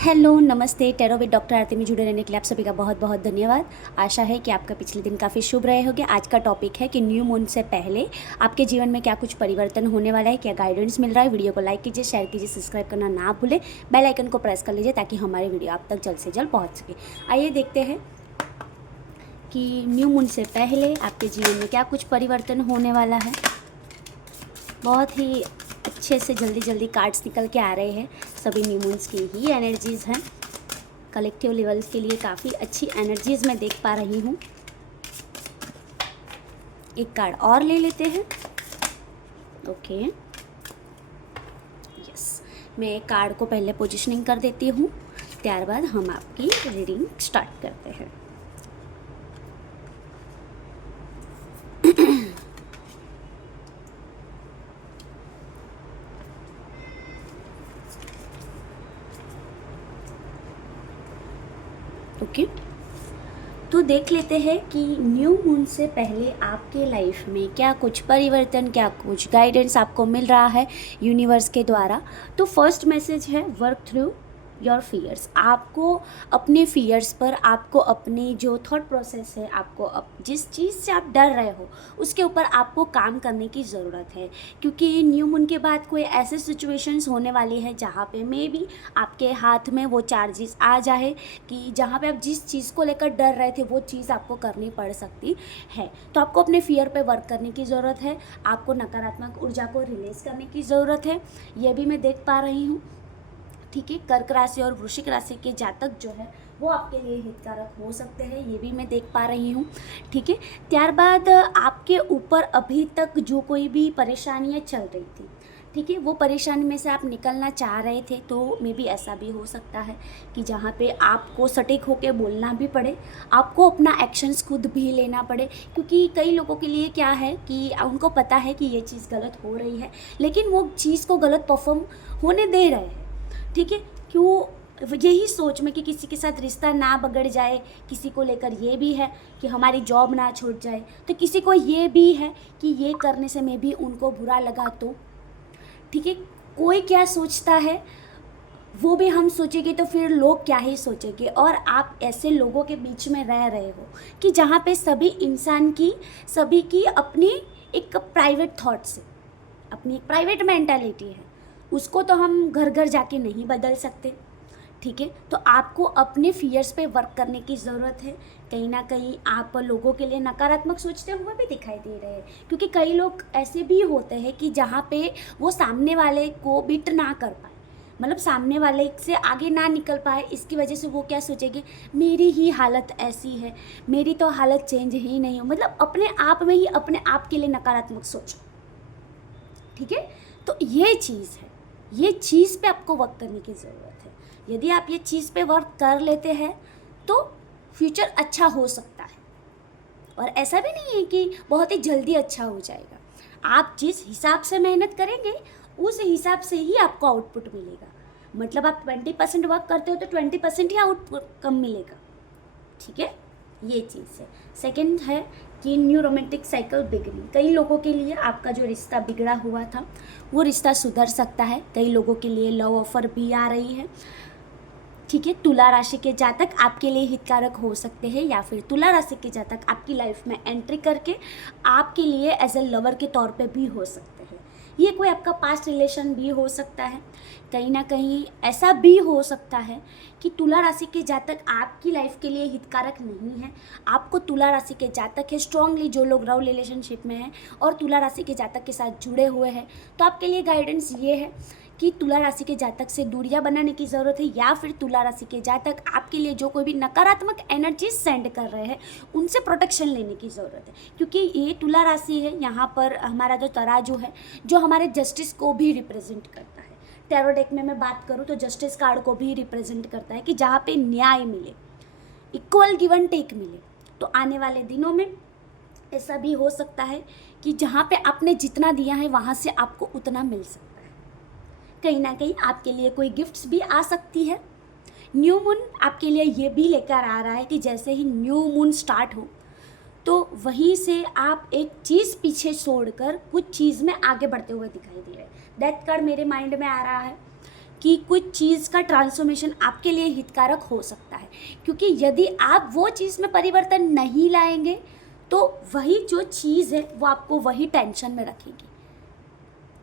Hello, नमस्ते। Tarot with doctor आरती में जुड़े रहने के लिए आप सभी का बहुत बहुत धन्यवाद। आशा है कि आपका पिछले दिन काफ़ी शुभ रहे होंगे। आज का टॉपिक है कि न्यू मून से पहले आपके जीवन में क्या कुछ परिवर्तन होने वाला है, क्या गाइडेंस मिल रहा है। वीडियो को लाइक कीजिए, शेयर कीजिए, सब्सक्राइब करना ना भूलें, बेल आइकन को प्रेस कर लीजिए ताकि हमारे वीडियो आप तक जल्द से जल्द पहुँच सके। आइए देखते हैं कि न्यू मून से पहले आपके जीवन में क्या कुछ परिवर्तन होने वाला है। बहुत ही अच्छे से जल्दी जल्दी कार्ड्स निकल के आ रहे हैं। सभी न्यू मून्स की ही एनर्जीज़ हैं। कलेक्टिव लेवल्स के लिए काफ़ी अच्छी एनर्जीज़ मैं देख पा रही हूँ। एक कार्ड और ले लेते हैं। ओके, यस, मैं एक कार्ड को पहले पोजिशनिंग कर देती हूँ, त्यारबाद हम आपकी रीडिंग स्टार्ट करते हैं। ओके, तो देख लेते हैं कि न्यू मून से पहले आपके लाइफ में क्या कुछ परिवर्तन, क्या कुछ गाइडेंस आपको मिल रहा है यूनिवर्स के द्वारा। तो फर्स्ट मैसेज है वर्क थ्रू योर फियर्स। आपको अपने फियर्स पर, आपको अपनी जो थॉट प्रोसेस है, आपको जिस चीज़ से आप डर रहे हो उसके ऊपर आपको काम करने की ज़रूरत है। क्योंकि न्यू मून के बाद कोई ऐसे सिचुएशंस होने वाली है जहाँ पे मे बी आपके हाथ में वो चार्जेस आ जाए कि जहाँ पे आप जिस चीज़ को लेकर डर रहे थे वो चीज़ आपको करनी पड़ सकती है। तो आपको अपने फियर पे वर्क करने की ज़रूरत है। आपको नकारात्मक ऊर्जा को रिलीज़ करने की ज़रूरत है। ये भी मैं देख पा रही हूँ। ठीक है, कर्क राशि और वृश्चिक राशि के जातक जो है वो आपके लिए हितकारक हो सकते हैं, ये भी मैं देख पा रही हूँ। ठीक है, त्यारबाद आपके ऊपर अभी तक जो कोई भी परेशानियाँ चल रही थी, ठीक है, वो परेशानी में से आप निकलना चाह रहे थे, तो मे बी ऐसा भी हो सकता है कि जहाँ पे आपको सटीक होकर बोलना भी पड़े, आपको अपना एक्शंस खुद भी लेना पड़े। क्योंकि कई लोगों के लिए क्या है कि उनको पता है कि ये चीज़ गलत हो रही है, लेकिन वो चीज़ को गलत परफॉर्म होने दे रहे हैं। ठीक है, क्यों, यही सोच में कि किसी के साथ रिश्ता ना बिगड़ जाए, किसी को लेकर ये भी है कि हमारी जॉब ना छूट जाए, तो किसी को ये भी है कि ये करने से में भी उनको बुरा लगा तो। ठीक है, कोई क्या सोचता है वो भी हम सोचेंगे तो फिर लोग क्या ही सोचेंगे। और आप ऐसे लोगों के बीच में रह रहे हो कि जहाँ पे सभी इंसान की, सभी की अपनी एक प्राइवेट थॉट्स है, अपनी एक प्राइवेट मेंटालिटी है, उसको तो हम घर घर जाके नहीं बदल सकते। ठीक है, तो आपको अपने फियर्स पे वर्क करने की ज़रूरत है। कहीं ना कहीं आप लोगों के लिए नकारात्मक सोचते हुए भी दिखाई दे रहे हैं, क्योंकि कई लोग ऐसे भी होते हैं कि जहाँ पे वो सामने वाले को बीट ना कर पाए, मतलब सामने वाले से आगे ना निकल पाए। इसकी वजह से वो क्या सोचेंगे, मेरी ही हालत ऐसी है, मेरी तो हालत चेंज ही नहीं हो, मतलब अपने आप में ही अपने आप के लिए नकारात्मक सोचो। ठीक है, तो ये चीज़ है, ये चीज़ पे आपको वर्क करने की ज़रूरत है। यदि आप ये चीज़ पे वर्क कर लेते हैं तो फ्यूचर अच्छा हो सकता है। और ऐसा भी नहीं है कि बहुत ही जल्दी अच्छा हो जाएगा। आप जिस हिसाब से मेहनत करेंगे उस हिसाब से ही आपको आउटपुट मिलेगा। मतलब आप 20% वर्क करते हो तो 20% ही आउटपुट कम मिलेगा। ठीक है, ये चीज़ है। सेकंड है कि न्यू रोमांटिक साइकिल बिगनिंग। कई लोगों के लिए आपका जो रिश्ता बिगड़ा हुआ था वो रिश्ता सुधर सकता है। कई लोगों के लिए लव ऑफर भी आ रही है। ठीक है, तुला राशि के जातक आपके लिए हितकारक हो सकते हैं, या फिर तुला राशि के जातक आपकी लाइफ में एंट्री करके आपके लिए एज ए लवर के तौर पे भी हो सकते हैं। ये कोई आपका पास्ट रिलेशन भी हो सकता है। कहीं ना कहीं ऐसा भी हो सकता है कि तुला राशि के जातक आपकी लाइफ के लिए हितकारक नहीं है। आपको तुला राशि के जातक है स्ट्रांगली, जो लोग लव रिलेशनशिप में हैं और तुला राशि के जातक के साथ जुड़े हुए हैं, तो आपके लिए गाइडेंस ये है कि तुला राशि के जातक से दूरियां बनाने की ज़रूरत है, या फिर तुला राशि के जातक आपके लिए जो कोई भी नकारात्मक एनर्जी सेंड कर रहे हैं उनसे प्रोटेक्शन लेने की ज़रूरत है। क्योंकि ये तुला राशि है, यहाँ पर हमारा जो तराजू है जो हमारे जस्टिस को भी रिप्रेजेंट करता है। टैरो डेक में मैं बात करूँ तो जस्टिस कार्ड को भी रिप्रेजेंट करता है कि जहाँ पे न्याय मिले, इक्वल गिव एंड टेक मिले। तो आने वाले दिनों में ऐसा भी हो सकता है कि जहाँ पे आपने जितना दिया है वहाँ से आपको उतना मिल सकता है। कहीं ना कहीं आपके लिए कोई गिफ्ट्स भी आ सकती है। न्यू मून आपके लिए ये भी लेकर आ रहा है कि जैसे ही न्यू मून स्टार्ट हो तो वहीं से आप एक चीज़ पीछे छोड़कर कुछ चीज़ में आगे बढ़ते हुए दिखाई दे रहे हैं। डेथ कार्ड मेरे माइंड में आ रहा है कि कुछ चीज़ का ट्रांसफॉर्मेशन आपके लिए हितकारक हो सकता है, क्योंकि यदि आप वो चीज़ में परिवर्तन नहीं लाएंगे तो वही जो चीज़ है वो आपको वही टेंशन में रखेगी,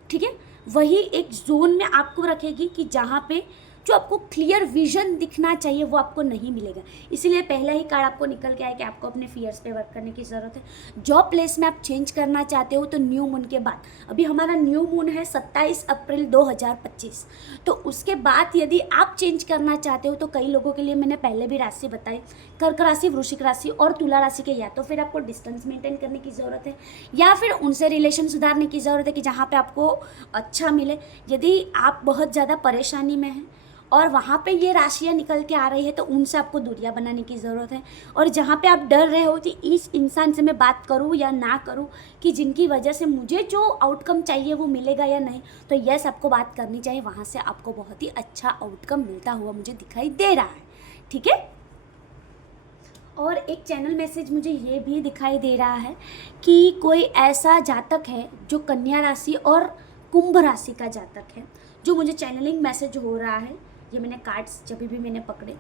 ठीक है, वही एक जोन में आपको रखेगी कि जहाँ पे जो आपको क्लियर विजन दिखना चाहिए वो आपको नहीं मिलेगा। इसीलिए पहला ही कार्ड आपको निकल के आया कि आपको अपने फियर्स पे वर्क करने की ज़रूरत है। जॉब प्लेस में आप चेंज करना चाहते हो तो न्यू मून के बाद, अभी हमारा न्यू मून है 27 अप्रैल 2025, तो उसके बाद यदि आप चेंज करना चाहते हो तो कई लोगों के लिए मैंने पहले भी राशि बताई, कर्क राशि, वृश्चिक राशि और तुला राशि के, या तो फिर आपको डिस्टेंस मेंटेन करने की ज़रूरत है या फिर उनसे रिलेशन सुधारने की ज़रूरत है कि जहाँ पे आपको अच्छा मिले। यदि आप बहुत ज़्यादा परेशानी में हैं और वहाँ पे ये राशियाँ निकल के आ रही है तो उनसे आपको दूरियाँ बनाने की ज़रूरत है। और जहाँ पे आप डर रहे हो कि इस इंसान से मैं बात करूँ या ना करूँ, कि जिनकी वजह से मुझे जो आउटकम चाहिए वो मिलेगा या नहीं, तो यस आपको बात करनी चाहिए, वहाँ से आपको बहुत ही अच्छा आउटकम मिलता हुआ मुझे दिखाई दे रहा है, ठीक है। और एक चैनल मैसेज मुझे ये भी दिखाई दे रहा है कि कोई ऐसा जातक है जो कन्या राशि और कुंभ राशि का जातक है, जो मुझे चैनलिंग मैसेज हो रहा है, ये मैंने कार्ड्स जब भी मैंने पकड़े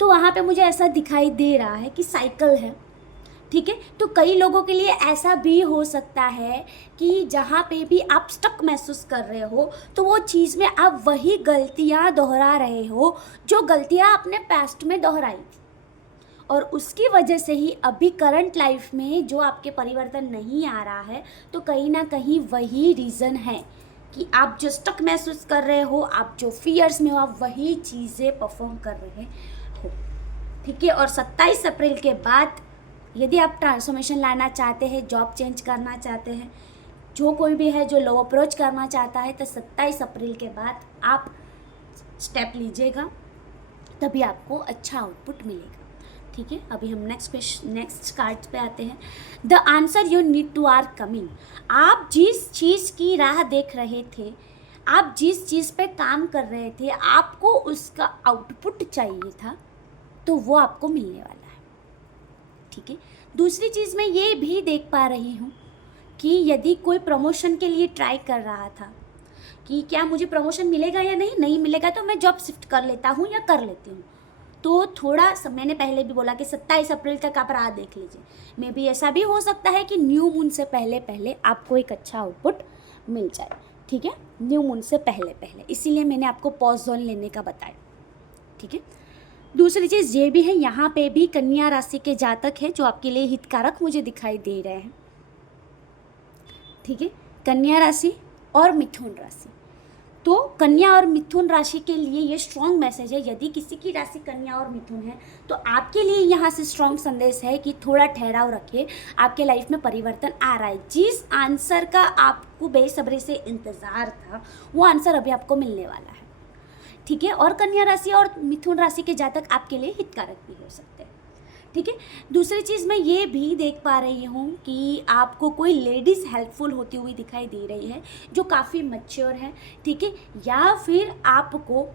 तो वहाँ पे मुझे ऐसा दिखाई दे रहा है कि साइकिल है, ठीक है। तो कई लोगों के लिए ऐसा भी हो सकता है कि जहाँ पे भी आप स्टक महसूस कर रहे हो तो वो चीज़ में आप वही गलतियाँ दोहरा रहे हो जो गलतियाँ आपने पास्ट में दोहराई, और उसकी वजह से ही अभी करंट लाइफ में जो आपके परिवर्तन नहीं आ रहा है, तो कहीं ना कहीं वही रीज़न है कि आप जो स्टक महसूस कर रहे हो, आप जो फियर्स में हो, आप वही चीज़ें परफॉर्म कर रहे हो, ठीक है। और 27 अप्रैल के बाद यदि आप ट्रांसफॉर्मेशन लाना चाहते हैं, जॉब चेंज करना चाहते हैं, जो कोई भी है जो लो अप्रोच करना चाहता है, तो 27 अप्रैल के बाद आप स्टेप लीजिएगा, तभी आपको अच्छा आउटपुट मिलेगा, ठीक है। अभी हम नेक्स्ट कार्ड पे आते हैं। The answer you need to are coming. आप जिस चीज़ की राह देख रहे थे, आप जिस चीज़ पे काम कर रहे थे, आपको उसका आउटपुट चाहिए था, तो वो आपको मिलने वाला है, ठीक है। दूसरी चीज़ मैं ये भी देख पा रही हूँ कि यदि कोई प्रमोशन के लिए ट्राई कर रहा था कि क्या मुझे प्रमोशन मिलेगा या नहीं मिलेगा तो मैं जॉब शिफ्ट कर लेता हूँ या कर लेती हूँ, तो थोड़ा सा मैंने पहले भी बोला कि 27 अप्रैल तक आप राह देख लीजिए। मे भी ऐसा भी हो सकता है कि न्यू मून से पहले पहले आपको एक अच्छा आउटपुट मिल जाए, ठीक है, न्यू मून से पहले पहले, इसीलिए मैंने आपको पॉज जोन लेने का बताया, ठीक है। दूसरी चीज़ ये भी है, यहाँ पे भी कन्या राशि के जातक है जो आपके लिए हितकारक मुझे दिखाई दे रहे हैं, ठीक है, कन्या राशि और मिथुन राशि। तो कन्या और मिथुन राशि के लिए ये स्ट्रॉन्ग मैसेज है। यदि किसी की राशि कन्या और मिथुन है तो आपके लिए यहाँ से स्ट्रॉन्ग संदेश है कि थोड़ा ठहराव रखिए, आपके लाइफ में परिवर्तन आ रहा है। जिस आंसर का आपको बेसब्री से इंतज़ार था वो आंसर अभी आपको मिलने वाला है, ठीक है। और कन्या राशि और मिथुन राशि के जातक आपके लिए हितकारक भी हो सकते हैं, ठीक है। दूसरी चीज़ मैं ये भी देख पा रही हूँ कि आपको कोई लेडीज़ हेल्पफुल होती हुई दिखाई दे रही है जो काफ़ी मैच्योर है, ठीक है, या फिर आपको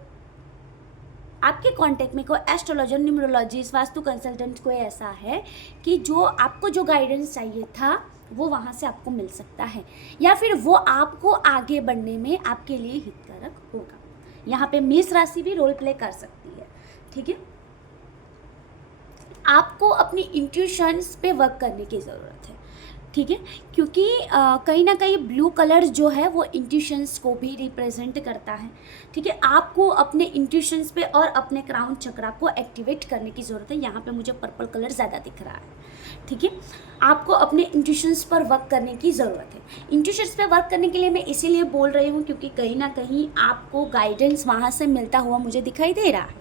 आपके कांटेक्ट में कोई एस्ट्रोलॉजर, न्यूमरोलॉजिस्ट, वास्तु कंसल्टेंट कोई ऐसा है कि जो आपको जो गाइडेंस चाहिए था वो वहाँ से आपको मिल सकता है, या फिर वो आपको आगे बढ़ने में आपके लिए हितकारक होगा। यहाँ पे मेष राशि भी रोल प्ले कर सकती है, ठीक है। आपको अपनी इंट्यूशंस पे वर्क करने की ज़रूरत है, ठीक है, क्योंकि कहीं ना कहीं ब्लू कलर जो है वो इंट्यूशंस को भी रिप्रेजेंट करता है, ठीक है। आपको अपने इंट्यूशंस पे और अपने क्राउन चक्रा को एक्टिवेट करने की ज़रूरत है। यहाँ पे मुझे पर्पल कलर ज़्यादा दिख रहा है, ठीक है। आपको अपने इंट्यूशंस पर वर्क करने की ज़रूरत है। इंट्यूशंस पे वर्क करने के लिए मैं इसीलिए बोल रही हूँ क्योंकि कहीं ना कहीं आपको गाइडेंस वहाँ से मिलता हुआ मुझे दिखाई दे रहा है,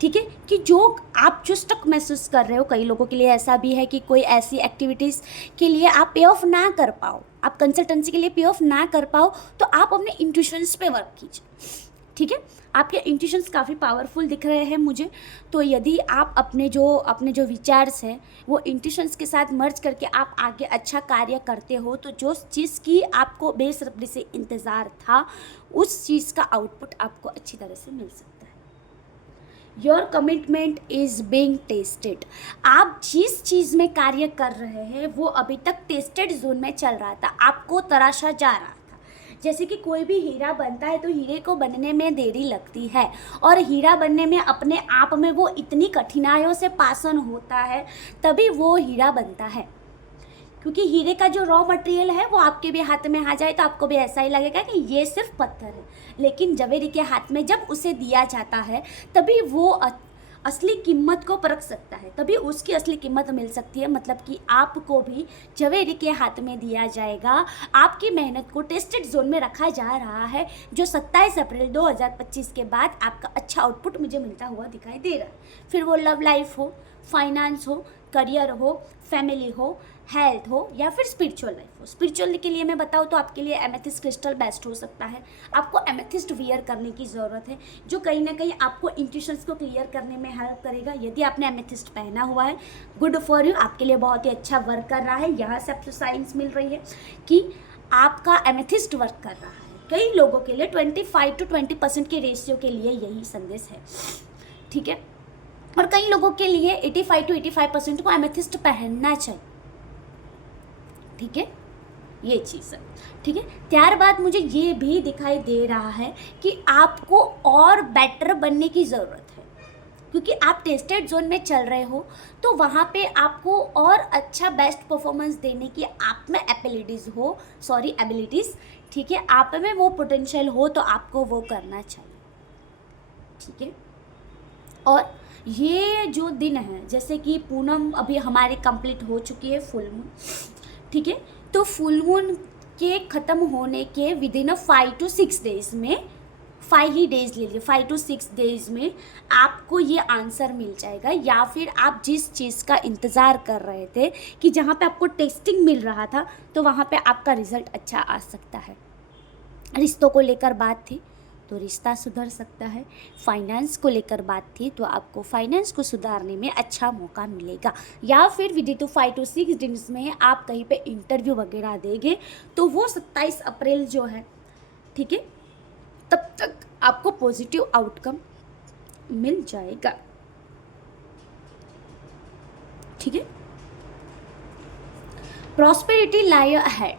ठीक है, कि जो आप जो स्टक महसूस कर रहे हो, कई लोगों के लिए ऐसा भी है कि कोई ऐसी एक्टिविटीज़ के लिए आप पे ऑफ ना कर पाओ, आप कंसल्टेंसी के लिए पे ऑफ ना कर पाओ, तो आप अपने इंट्यूशंस पे वर्क कीजिए, ठीक है। आपके इंट्यूशंस काफ़ी पावरफुल दिख रहे हैं मुझे, तो यदि आप अपने जो विचार्स हैं वो इंट्यूशंस के साथ मर्ज करके आप आगे अच्छा कार्य करते हो, तो जो चीज़ की आपको बेसब्री से इंतज़ार था उस चीज़ का आउटपुट आपको अच्छी तरह से मिल सकता है। Your commitment is being tested. आप जिस चीज़ में कार्य कर रहे हैं वो अभी तक टेस्टेड जोन में चल रहा था, आपको तराशा जा रहा था, जैसे कि कोई भी हीरा बनता है तो हीरे को बनने में देरी लगती है, और हीरा बनने में अपने आप में वो इतनी कठिनाइयों से पासन होता है, तभी वो हीरा बनता है। क्योंकि हीरे का जो रॉ मटेरियल है वो आपके भी हाथ में आ जाए तो आपको भी ऐसा ही लगेगा कि ये सिर्फ पत्थर है, लेकिन जवेरी के हाथ में जब उसे दिया जाता है तभी वो असली कीमत को परख सकता है, तभी उसकी असली कीमत मिल सकती है। मतलब कि आपको भी जवेरी के हाथ में दिया जाएगा, आपकी मेहनत को टेस्टेड जोन में रखा जा रहा है, जो 27 अप्रैल 2025 के बाद आपका अच्छा आउटपुट मुझे मिलता हुआ दिखाई दे रहा है। फिर वो लव लाइफ हो, फाइनेंस हो, करियर हो, फैमिली हो, हेल्थ हो, या फिर स्पिरिचुअल लाइफ हो। स्पिरिचुअल के लिए मैं बताऊँ तो आपके लिए एमेथिस्ट क्रिस्टल बेस्ट हो सकता है। आपको एमेथिस्ट वियर करने की ज़रूरत है, जो कहीं ना कहीं आपको इंट्यूशंस को क्लियर करने में हेल्प करेगा। यदि आपने एमेथिस्ट पहना हुआ है, गुड फॉर यू, आपके लिए बहुत ही अच्छा वर्क कर रहा है। यहाँ से आपको साइंस मिल रही है कि आपका एमेथिस्ट वर्क कर रहा है। कई लोगों के लिए 25 to 20% के रेशियो के लिए यही संदेश है, ठीक है। और कई लोगों के लिए 85 to 85% को एमेथिस्ट पहनना चाहिए, ठीक है, ये चीज़ है, ठीक है। त्यारबाद मुझे ये भी दिखाई दे रहा है कि आपको और बेटर बनने की ज़रूरत है, क्योंकि आप टेस्टेड जोन में चल रहे हो, तो वहाँ पे आपको और अच्छा बेस्ट परफॉर्मेंस देने की आप में एबिलिटीज़, ठीक है, आप में वो पोटेंशियल हो, तो आपको वो करना चाहिए, ठीक है। और ये जो दिन है, जैसे कि पूनम अभी हमारी कंप्लीट हो चुकी है, फुल मून, ठीक है, तो फुल मून के ख़त्म होने के विद इन 5 to 6 डेज में, 5 ही डेज ले लीजिए, 5 to 6 डेज में आपको ये आंसर मिल जाएगा। या फिर आप जिस चीज़ का इंतज़ार कर रहे थे कि जहाँ पे आपको टेस्टिंग मिल रहा था, तो वहाँ पे आपका रिज़ल्ट अच्छा आ सकता है। रिश्तों को लेकर बात थी तो रिश्ता सुधर सकता है, फाइनेंस को लेकर बात थी तो आपको फाइनेंस को सुधारने में अच्छा मौका मिलेगा। या फिर विद इन 5 to 6 दिन में आप कहीं पे इंटरव्यू वगैरह देंगे, तो वो 27 अप्रैल जो है, ठीक है, तब तक आपको पॉजिटिव आउटकम मिल जाएगा, ठीक है। प्रॉस्पेरिटी लाई अहेड,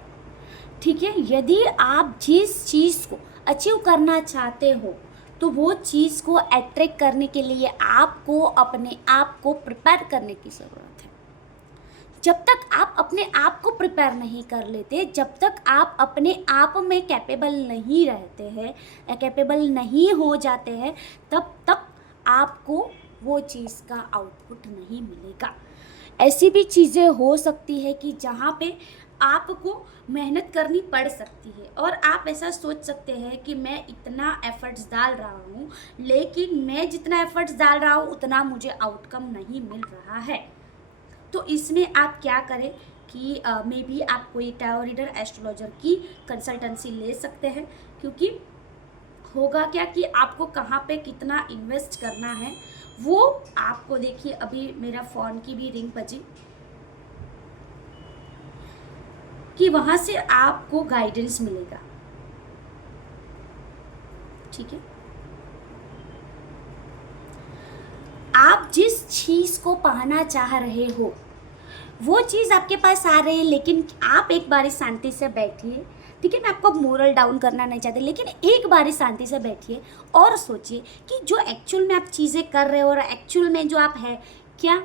ठीक है। यदि आप जिस चीज़ को अचीव करना चाहते हो, तो वो चीज़ को अट्रैक्ट करने के लिए आपको अपने आप को प्रिपेयर करने की ज़रूरत है। जब तक आप अपने आप को प्रिपेयर नहीं कर लेते, जब तक आप अपने आप में कैपेबल नहीं रहते हैं, कैपेबल नहीं हो जाते हैं, तब तक आपको वो चीज़ का आउटपुट नहीं मिलेगा। ऐसी भी चीज़ें हो सकती है कि जहाँ पे आपको मेहनत करनी पड़ सकती है, और आप ऐसा सोच सकते हैं कि मैं इतना एफर्ट्स डाल रहा हूँ, लेकिन मैं जितना एफर्ट्स डाल रहा हूँ उतना मुझे आउटकम नहीं मिल रहा है। तो इसमें आप क्या करें कि मे बी आप कोई टैरो रीडर, एस्ट्रोलॉजर की कंसल्टेंसी ले सकते हैं, क्योंकि होगा क्या कि आपको कहाँ पे कितना इन्वेस्ट करना है वो आपको, देखिए अभी मेरा फ़ोन की भी रिंग बजी, कि वहाँ से आपको गाइडेंस मिलेगा, ठीक है। आप जिस चीज़ को पाना चाह रहे हो वो चीज़ आपके पास आ रही है, लेकिन आप एक बार शांति से बैठिए, ठीक है। मैं आपको मोरल डाउन करना नहीं चाहती, लेकिन एक बार शांति से बैठिए और सोचिए कि जो एक्चुअल में आप चीज़ें कर रहे हो और एक्चुअल में जो आप है, क्या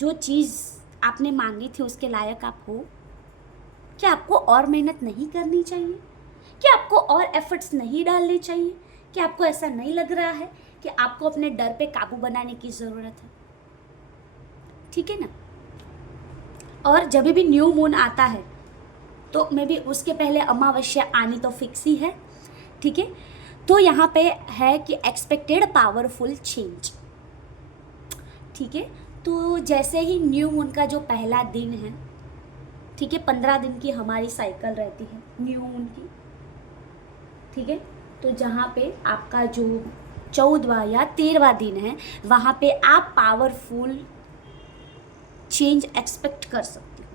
जो चीज़ आपने मांगी थी उसके लायक आप हो? क्या आपको और मेहनत नहीं करनी चाहिए? क्या आपको और एफर्ट्स नहीं डालने चाहिए? क्या आपको ऐसा नहीं लग रहा है कि आपको अपने डर पे काबू बनाने की ज़रूरत है? ठीक है ना। और जब भी न्यू मून आता है तो मे बी उसके पहले अमावस्या आनी तो फिक्स ही है, ठीक है। तो यहाँ पे है कि एक्सपेक्टेड पावरफुल चेंज, ठीक है। तो जैसे ही न्यू मून का जो पहला दिन है, ठीक है, 15 दिन की हमारी साइकिल रहती है न्यू मून की, ठीक है। तो जहाँ पे आपका जो 14वां या 13वां दिन है, वहाँ पे आप पावरफुल चेंज एक्सपेक्ट कर सकते हो।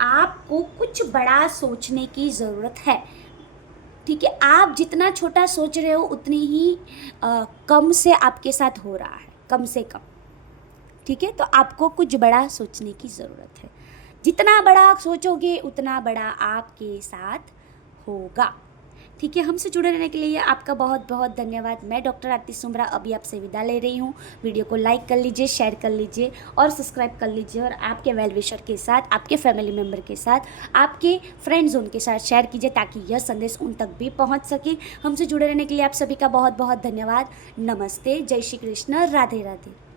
आपको कुछ बड़ा सोचने की ज़रूरत है, ठीक है। आप जितना छोटा सोच रहे हो उतनी ही कम से आपके साथ हो रहा है, कम से कम, ठीक है। तो आपको कुछ बड़ा सोचने की ज़रूरत है। जितना बड़ा सोचोगे उतना बड़ा आपके साथ होगा, ठीक है, हमसे जुड़े रहने के लिए आपका बहुत बहुत धन्यवाद। मैं डॉक्टर आरती सुमरा अभी आपसे विदा ले रही हूँ। वीडियो को लाइक कर लीजिए, शेयर कर लीजिए और सब्सक्राइब कर लीजिए, और आपके वेल विशर के साथ, आपके फैमिली मेम्बर के साथ, आपके फ्रेंड जोन के साथ शेयर कीजिए ताकि यह संदेश उन तक भी पहुँच सके। हमसे जुड़े रहने के लिए आप सभी का बहुत बहुत धन्यवाद। नमस्ते, जय श्री कृष्ण, राधे राधे।